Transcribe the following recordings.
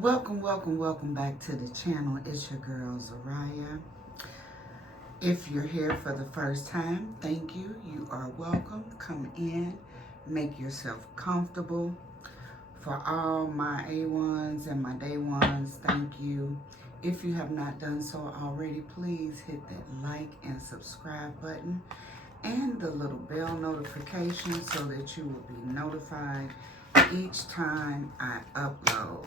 Welcome back to the channel. It's your girl Zariah. If you're here for the first time, thank you. You are welcome. Come in, make yourself comfortable. For all my A1s and my day ones, thank you. If you have not done so already, please hit that like and subscribe button and the little bell notification so that you will be notified each time I upload.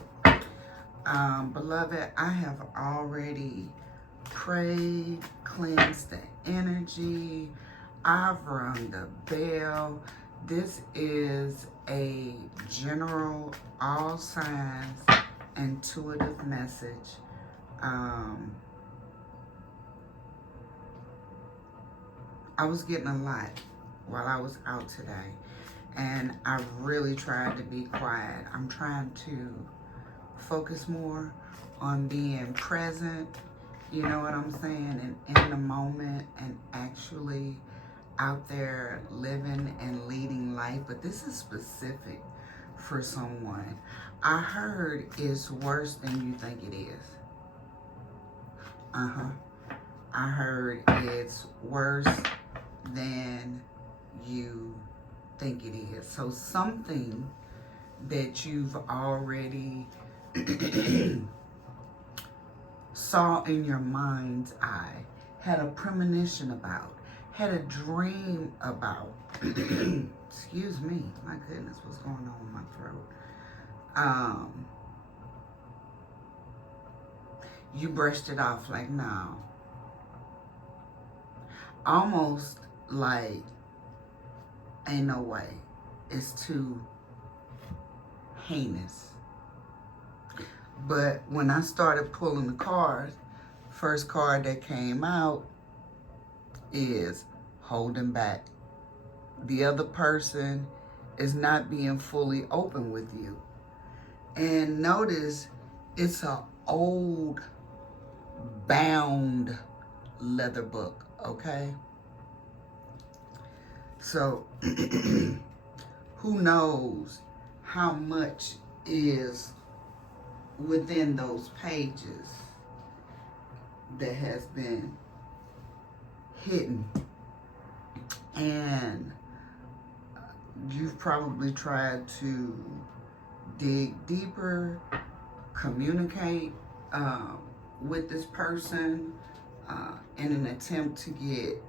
Beloved, I have already prayed, cleansed the energy. I've rung the bell. This is a general, all signs, intuitive message. I was getting a lot while I was out today, and I really tried to be quiet. I'm trying to focus more on being present, you know what I'm saying, and in the moment, and actually out there living and leading life. But this is specific for someone. I heard it's worse than you think it is. I heard it's worse than you think it is. So something that you've already saw in your mind's eye, had a premonition about, had a dream about. Excuse me, my goodness, what's going on in my throat? You brushed it off like, no. Almost like, ain't no way. It's too heinous. But when I started pulling the cards, first card that came out is holding back. The other person is not being fully open with you. And notice it's an old bound leather book, okay? So who knows how much is within those pages that has been hidden. And you've probably tried to dig deeper, communicate with this person in an attempt to get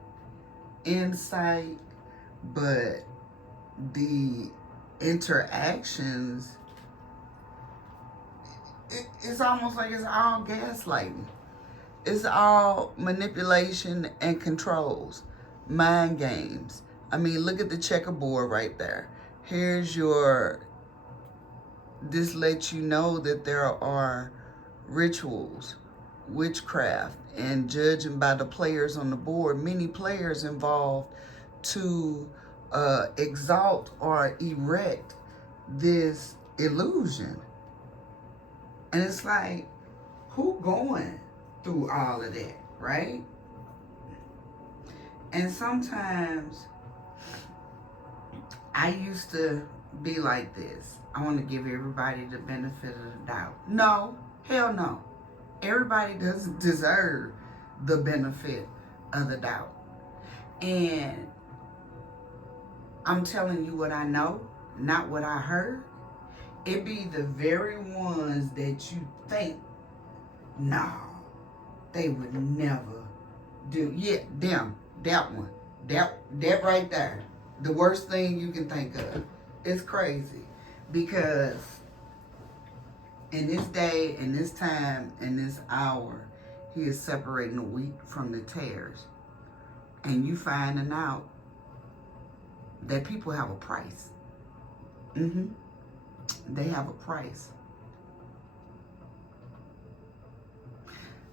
insight, but the interactions, it's almost like it's all gaslighting. It's all manipulation and controls, mind games. I mean, look at the checkerboard right there. Here's this lets you know that there are rituals, witchcraft, and judging by the players on the board, many players involved to exalt or erect this illusion. And it's like, who going through all of that, right? And sometimes I used to be like this. I want to give everybody the benefit of the doubt. No, hell no. Everybody doesn't deserve the benefit of the doubt. And I'm telling you what I know, not what I heard. It be the very ones that you think, no, they would never do. Yeah, them, that one, that right there. The worst thing you can think of. It's crazy because in this day, in this time, in this hour, he is separating the wheat from the tares. And you finding out that people have a price. They have a price.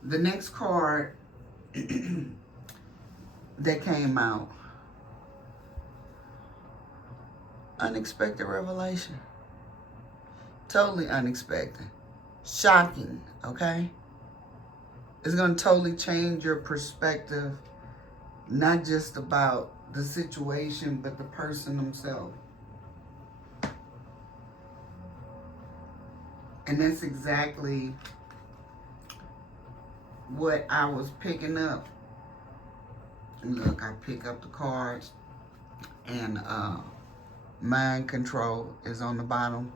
The next card that came out, unexpected revelation. Totally unexpected. Shocking, okay? It's going to totally change your perspective, not just about the situation, but the person themselves. And that's exactly what I was picking up. Look, I pick up the cards, and mind control is on the bottom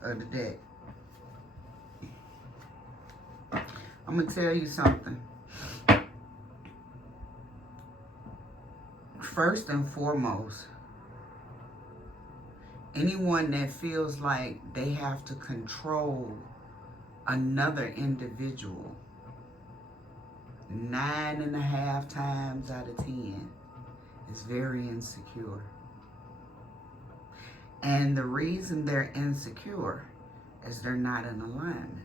of the deck. I'm going to tell you something. First and foremost, anyone that feels like they have to control another individual 9.5 times out of 10 is very insecure. And the reason they're insecure is they're not in alignment.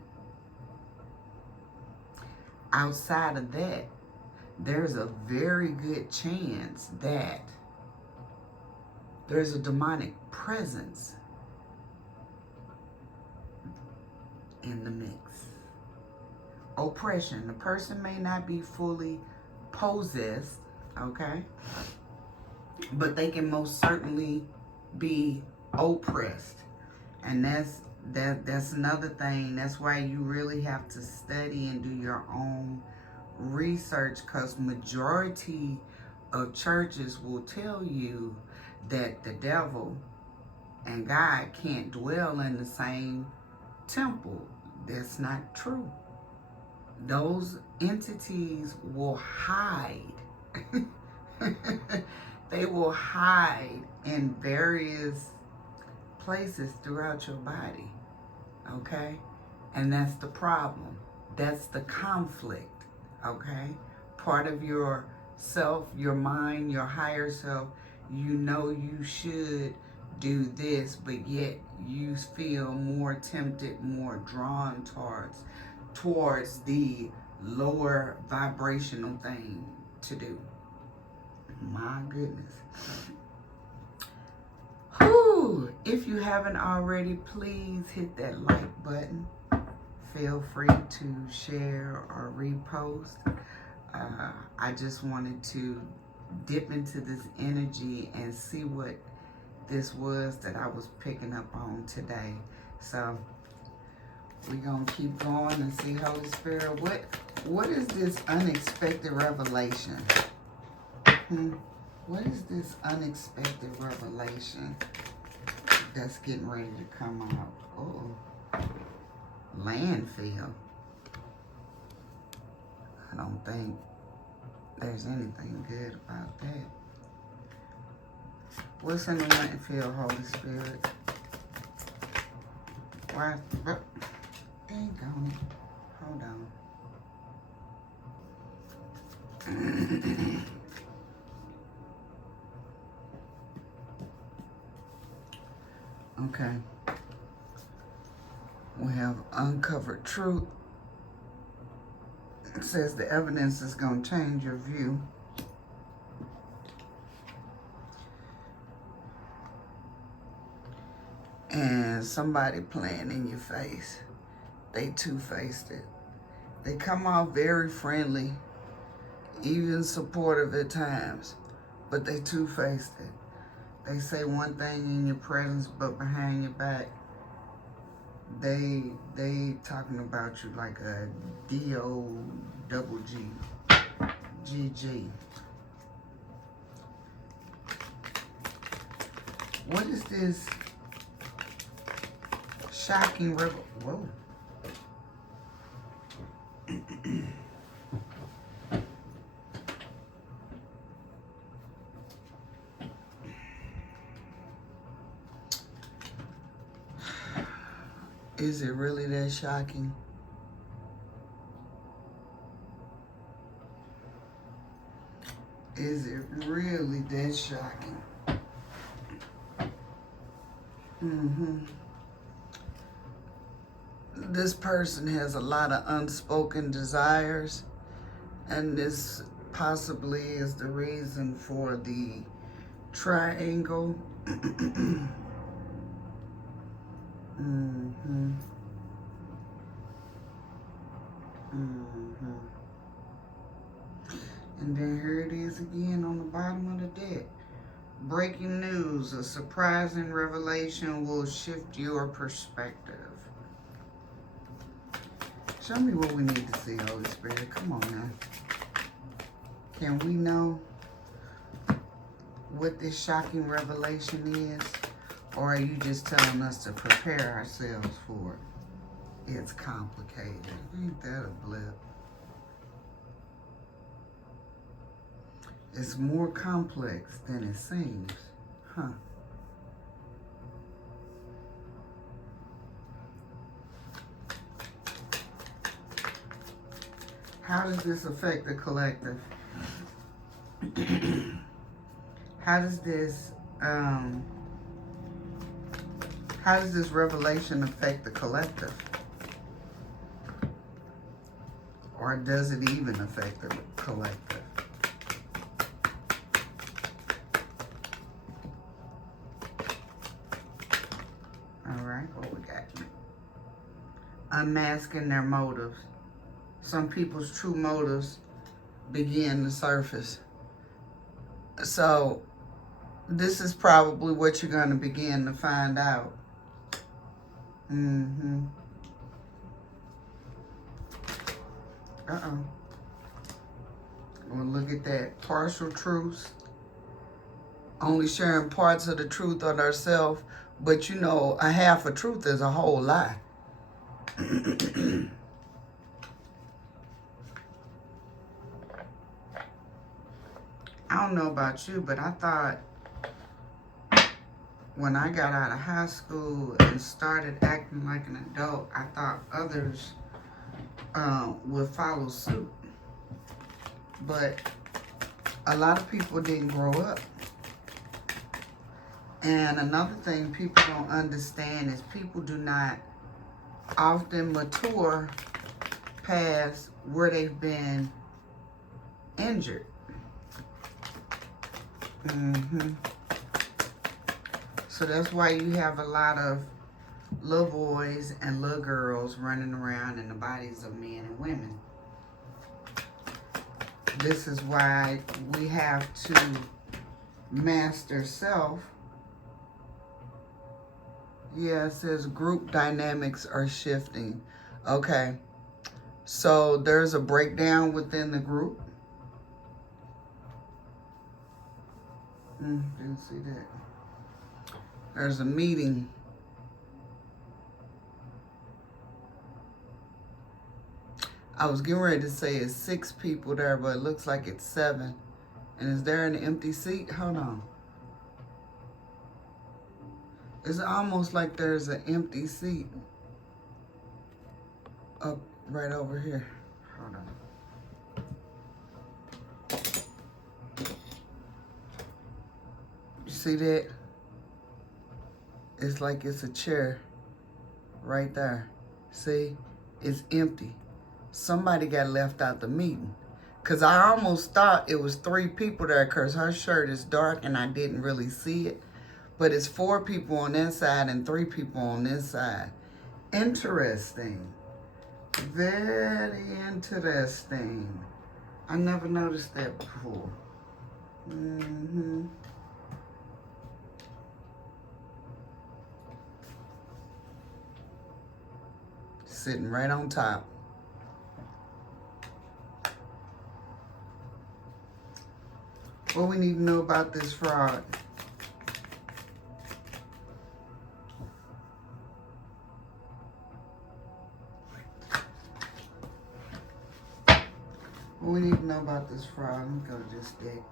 Outside of that, there's a very good chance that there's a demonic presence in the mix. Oppression. The person may not be fully possessed, okay? But they can most certainly be oppressed. And that's another thing. That's why you really have to study and do your own research, because majority of churches will tell you that the devil and God can't dwell in the same temple. That's not true. Those entities will hide. They will hide in various places throughout your body, okay? And that's the problem. That's the conflict. Okay, part of your self, your mind, your higher self, you know you should do this, but yet you feel more tempted, more drawn towards the lower vibrational thing to do. My goodness. Whew. If you haven't already, please hit that like button. Feel free to share or repost. I just wanted to dip into this energy and see what this was that I was picking up on today. So we're going to keep going and see, Holy Spirit, what is this unexpected revelation? What is this unexpected revelation that's getting ready to come out? Oh, landfill. I don't think there's anything good about that. What's in the landfill, Holy Spirit? Why? Dang on it. Hold on. Okay. We have uncovered truth. It says the evidence is going to change your view. And somebody playing in your face. They two-faced it. They come off very friendly, even supportive at times, but they two-faced it. They say one thing in your presence, but behind your back, they talking about you like a D-O-double-G, G-G. What is this shocking revel? Whoa. Is it really that shocking? Is it really that shocking? This person has a lot of unspoken desires, and this possibly is the reason for the triangle. And then here it is again on the bottom of the deck. Breaking news, a surprising revelation will shift your perspective. Show me what we need to see, Holy Spirit. Come on now. Can we know what this shocking revelation is? Or are you just telling us to prepare ourselves for it? It's complicated. Ain't that a blip? It's more complex than it seems. Huh. How does this affect the collective? How does this revelation affect the collective? Or does it even affect the collective? All right, what we got? Unmasking their motives. Some people's true motives begin to surface. So this is probably what you're going to begin to find out. Uh-oh. Well, look at that. Partial truths. Only sharing parts of the truth on ourselves. But you know, a half a truth is a whole lie. I don't know about you, but I thought when I got out of high school and started acting like an adult, I thought others would follow suit. But a lot of people didn't grow up. And another thing people don't understand is people do not often mature past where they've been injured. So that's why you have a lot of little boys and little girls running around in the bodies of men and women. This is why we have to master self. Yeah, it says group dynamics are shifting. Okay, so there's a breakdown within the group. Didn't see that. There's a meeting. I was getting ready to say it's 6 people there, but it looks like it's 7. And is there an empty seat? Hold on. It's almost like there's an empty seat up right over here. Hold on. You see that? It's like it's a chair right there. See? It's empty. Somebody got left out the meeting. Because I almost thought it was 3 people there because her shirt is dark and I didn't really see it. But it's 4 people on this side and 3 people on this side. Interesting. Very interesting. I never noticed that before. Sitting right on top. What we need to know about this fraud? What we need to know about this fraud? Let me go to this deck.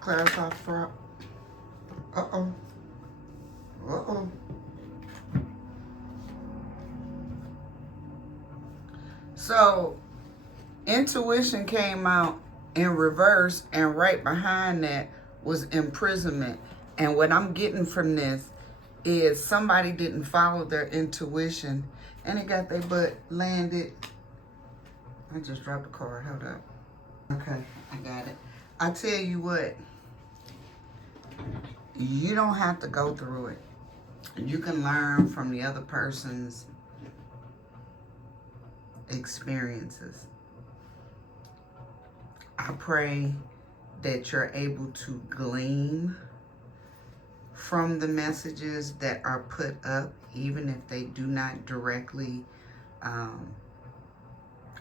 Clarify fraud. Uh-oh. Uh-oh. So, intuition came out in reverse, and right behind that was imprisonment. And what I'm getting from this is somebody didn't follow their intuition, and it got their butt landed. I just dropped the card. Hold up. Okay, I got it. I tell you what, you don't have to go through it. You can learn from the other person's experiences. I pray that you're able to glean from the messages that are put up, even if they do not directly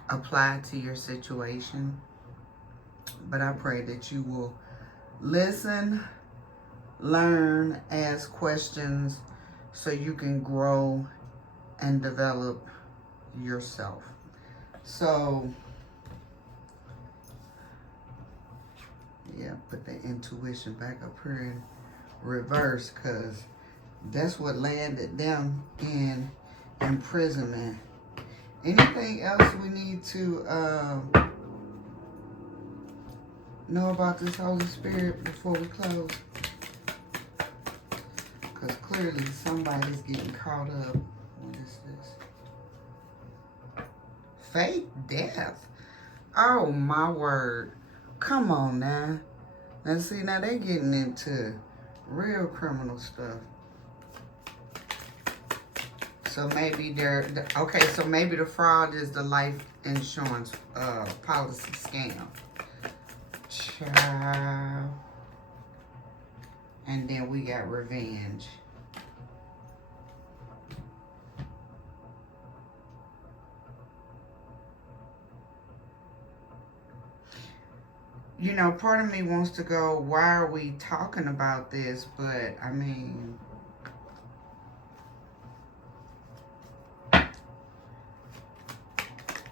apply to your situation. But I pray that you will listen, learn, ask questions so you can grow and develop yourself. So, yeah, put the intuition back up here in reverse, because that's what landed them in imprisonment. Anything else we need to know about this Holy Spirit before we close? Because clearly somebody's getting caught up. What is this? Faith, death. Oh, my word. Come on now. Now, see, now they're getting into real criminal stuff. So maybe okay, so maybe the fraud is the life insurance policy scam. Child. And then we got revenge. You know, part of me wants to go, why are we talking about this? But, I mean,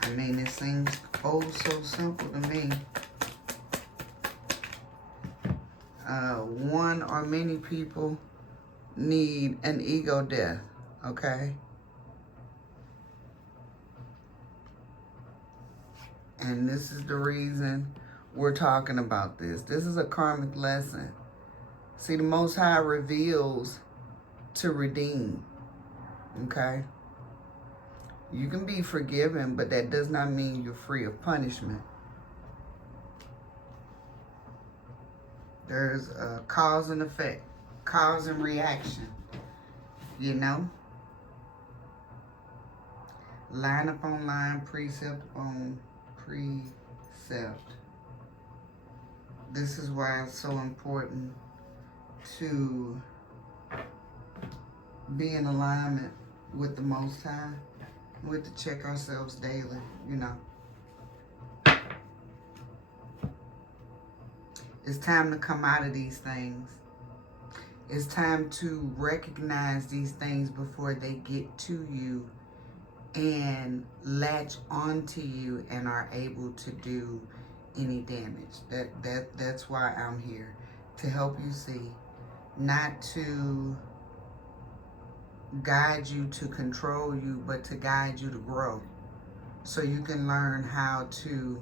it seems oh so simple to me. One or many people need an ego death, okay? And this is the reason we're talking about this. This is a karmic lesson. See, the Most High reveals to redeem, okay? You can be forgiven, but that does not mean you're free of punishment. There's a cause and effect, cause and reaction, you know? Line upon line, precept upon precept. This is why it's so important to be in alignment with the Most High. We have to check ourselves daily, you know. It's time to come out of these things. It's time to recognize these things before they get to you and latch onto you and are able to do any damage. That's why I'm here, to help you see, not to guide you to control you, but to guide you to grow, so you can learn how to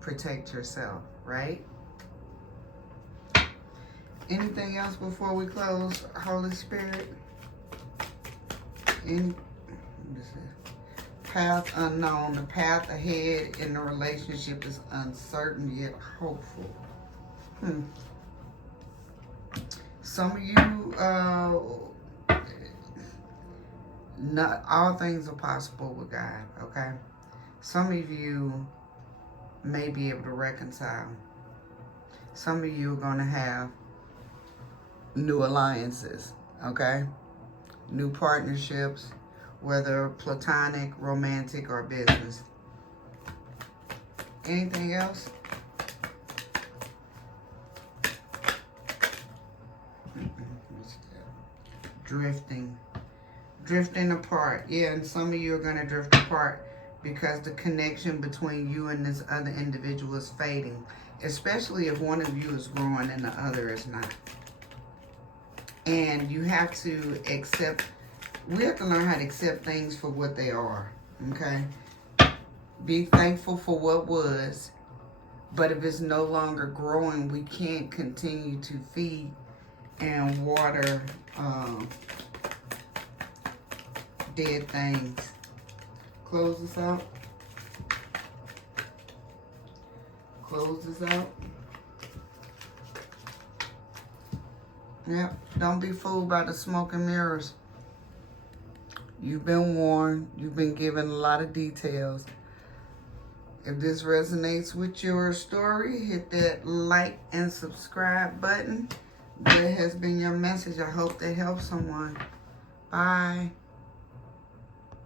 protect yourself, right? Anything else before we close, Holy Spirit? Path unknown. The path ahead in the relationship is uncertain yet hopeful. Some of you, not all things are possible with God, okay? Some of you may be able to reconcile. Some of you are going to have new alliances, okay? New partnerships, whether platonic, romantic, or business. Anything else? Drifting apart. Yeah, and some of you are going to drift apart because the connection between you and this other individual is fading, especially if one of you is growing and the other is not. And you have to accept, we have to learn how to accept things for what they are, okay? Be thankful for what was, but if it's no longer growing, we can't continue to feed and water dead things. Close this out. Close this out. Yep, don't be fooled by the smoke and mirrors. You've been warned. You've been given a lot of details. If this resonates with your story, hit that like and subscribe button. That has been your message. I hope that helps someone. Bye.